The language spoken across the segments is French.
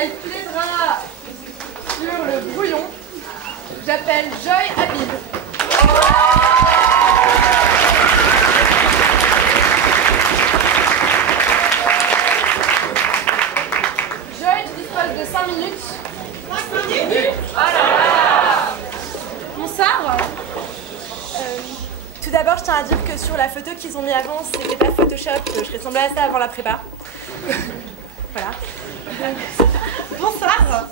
Elle plaidera sur le brouillon. J'appelle Joy Habib. Joy, tu disposes de 5 minutes. 5 minutes? Voilà. Bonsoir. Tout d'abord, je tiens à dire que sur la photo qu'ils ont mis avant, c'était pas Photoshop, je ressemblais à ça avant la prépa. Voilà. Bonsoir.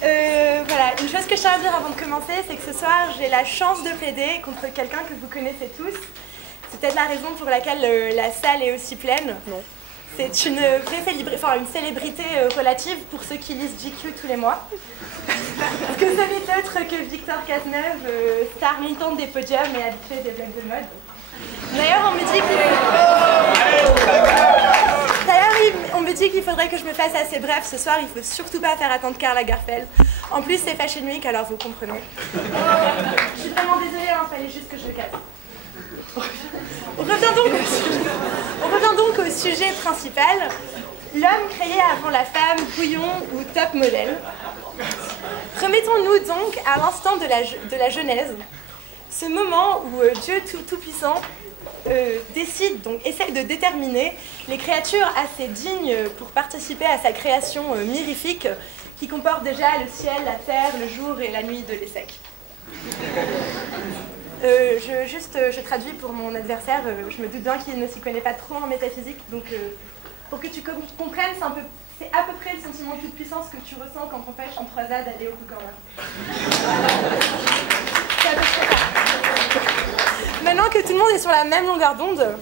Voilà, une chose que je tiens à dire avant de commencer, c'est que ce soir, j'ai la chance de plaider contre quelqu'un que vous connaissez tous. C'est peut-être la raison pour laquelle la salle est aussi pleine. Non. C'est une célébrité relative pour ceux qui lisent GQ tous les mois. Parce que ce n'est autre que Victor Cazeneuve, star montante des podiums et habitué des blogs de mode. D'ailleurs, on me dit qu'il faudrait que je me fasse assez bref ce soir. Il ne faut surtout pas faire attendre Karl Lagerfeld. En plus, c'est Fashion Week, alors vous comprenez. Je suis vraiment désolée, il fallait juste que je le casse. On revient donc au sujet principal. L'homme créé avant la femme, brouillon ou top modèle. Remettons-nous donc à l'instant de la Genèse, ce moment où Dieu Tout-Puissant essaye de déterminer les créatures assez dignes pour participer à sa création mirifique qui comporte déjà le ciel, la terre, le jour et la nuit de l'Essec. Je traduis pour mon adversaire, je me doute bien qu'il ne s'y connaît pas trop en métaphysique, donc pour que tu comprennes, c'est à peu près le sentiment de toute puissance que tu ressens quand on pêche en croisade à Léo Corner. C'est à peu près ça. Maintenant que tout le monde est sur la même longueur d'onde,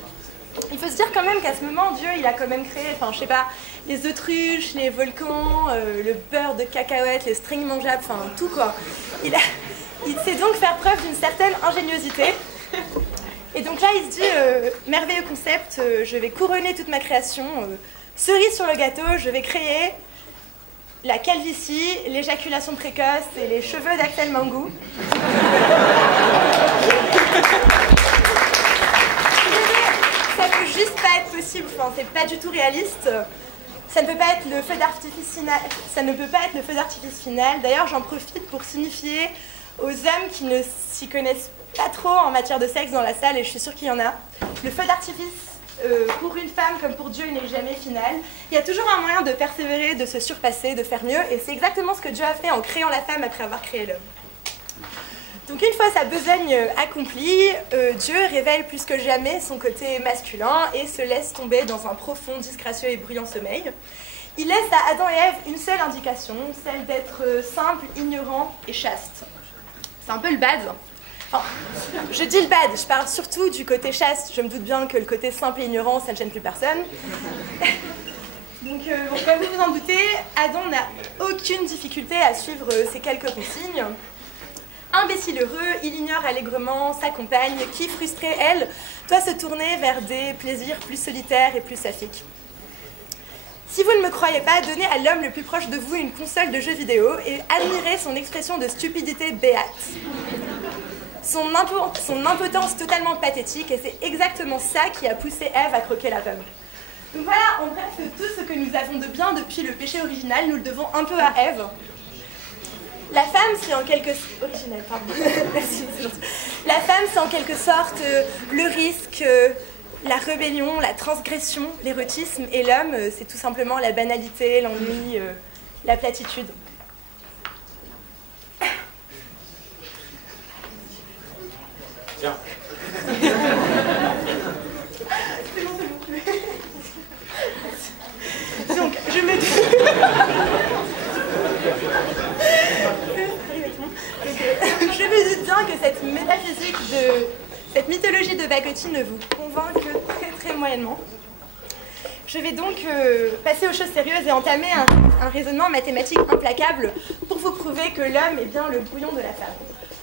il faut se dire quand même qu'à ce moment, Dieu, il a quand même créé, je sais pas, les autruches, les volcans, le beurre de cacahuètes, les strings mangeables, tout quoi. Il sait donc faire preuve d'une certaine ingéniosité. Et donc là, il se dit, merveilleux concept, je vais couronner toute ma création. Cerise sur le gâteau, je vais créer la calvitie, l'éjaculation précoce et les cheveux d'Axel Mangou. Ça peut juste pas être possible, c'est pas du tout réaliste. Ça ne peut pas être le feu d'artifice final. D'ailleurs, j'en profite pour signifier aux hommes qui ne s'y connaissent pas trop en matière de sexe dans la salle, et je suis sûre qu'il y en a. Le feu d'artifice, pour une femme comme pour Dieu, n'est jamais final. Il y a toujours un moyen de persévérer, de se surpasser, de faire mieux, et c'est exactement ce que Dieu a fait en créant la femme après avoir créé l'homme. Donc une fois sa besogne accomplie, Dieu révèle plus que jamais son côté masculin et se laisse tomber dans un profond, disgracieux et bruyant sommeil. Il laisse à Adam et Ève une seule indication, celle d'être simple, ignorant et chaste. C'est un peu le bad. Je dis le bad, je parle surtout du côté chaste. Je me doute bien que le côté simple et ignorant, ça ne gêne plus personne. Donc, comme vous vous en doutez, Adam n'a aucune difficulté à suivre ces quelques consignes. Imbécile heureux, il ignore allègrement sa compagne qui, frustrée, elle, doit se tourner vers des plaisirs plus solitaires et plus saphiques. Si vous ne me croyez pas, donnez à l'homme le plus proche de vous une console de jeux vidéo et admirez son expression de stupidité béate. Son impotence totalement pathétique, et c'est exactement ça qui a poussé Ève à croquer la pomme. Donc voilà, en bref, tout ce que nous avons de bien depuis le péché original, nous le devons un peu à Ève. La femme, c'est en quelque Merci, c'est gentil. La femme, c'est en quelque sorte le risque, la rébellion, la transgression, l'érotisme, et l'homme, c'est tout simplement la banalité, l'ennui, la platitude. Tiens. Donc, je me doute bien que cette métaphysique cette mythologie de Bagotti ne vous convainc que très moyennement. Je vais donc passer aux choses sérieuses et entamer un raisonnement mathématique implacable pour vous prouver que l'homme est bien le brouillon de la femme.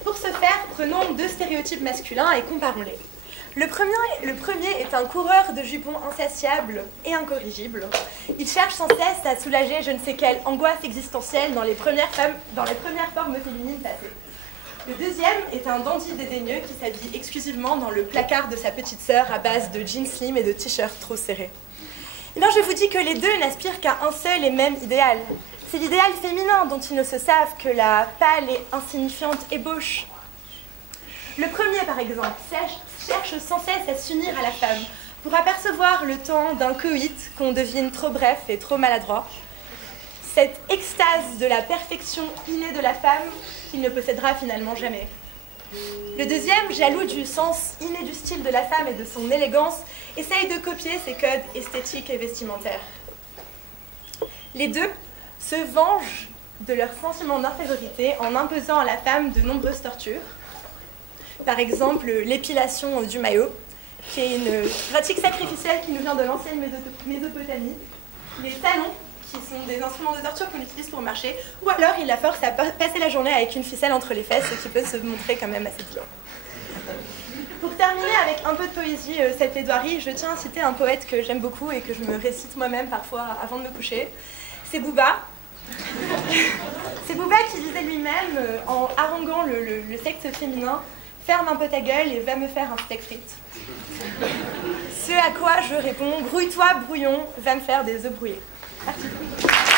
Pour ce faire, prenons deux stéréotypes masculins et comparons-les. Le premier est un coureur de jupons insatiable et incorrigible. Il cherche sans cesse à soulager je ne sais quelle angoisse existentielle dans les premières formes féminines passées. Le deuxième est un dandy dédaigneux qui s'habille exclusivement dans le placard de sa petite sœur à base de jeans slim et de t-shirts trop serrés. Eh bien, je vous dis que les deux n'aspirent qu'à un seul et même idéal, C'est l'idéal féminin dont ils ne se savent que la pâle et insignifiante ébauche. Le premier, par exemple, cherche sans cesse à s'unir à la femme pour apercevoir le temps d'un coït qu'on devine trop bref et trop maladroit. Cette extase de la perfection innée de la femme qu'il ne possédera finalement jamais. Le deuxième, jaloux du sens inné du style de la femme et de son élégance, essaye de copier ses codes esthétiques et vestimentaires. Les deux se vengent de leur sentiment d'infériorité en imposant à la femme de nombreuses tortures. Par exemple, l'épilation du maillot, qui est une pratique sacrificielle qui nous vient de l'ancienne Mésopotamie. Les talons, qui sont des instruments de torture qu'on utilise pour marcher, ou alors il la force à passer la journée avec une ficelle entre les fesses, ce qui peut se montrer quand même assez douloureux. Pour terminer avec un peu de poésie, cette plaidoirie, je tiens à citer un poète que j'aime beaucoup et que je me récite moi-même parfois avant de me coucher. C'est Booba. C'est Booba qui disait lui-même, en haranguant le sexe féminin, « Ferme un peu ta gueule et va me faire un steak frites ». Ce à quoi je réponds « Brouille-toi, brouillon, va me faire des œufs brouillés ». Merci.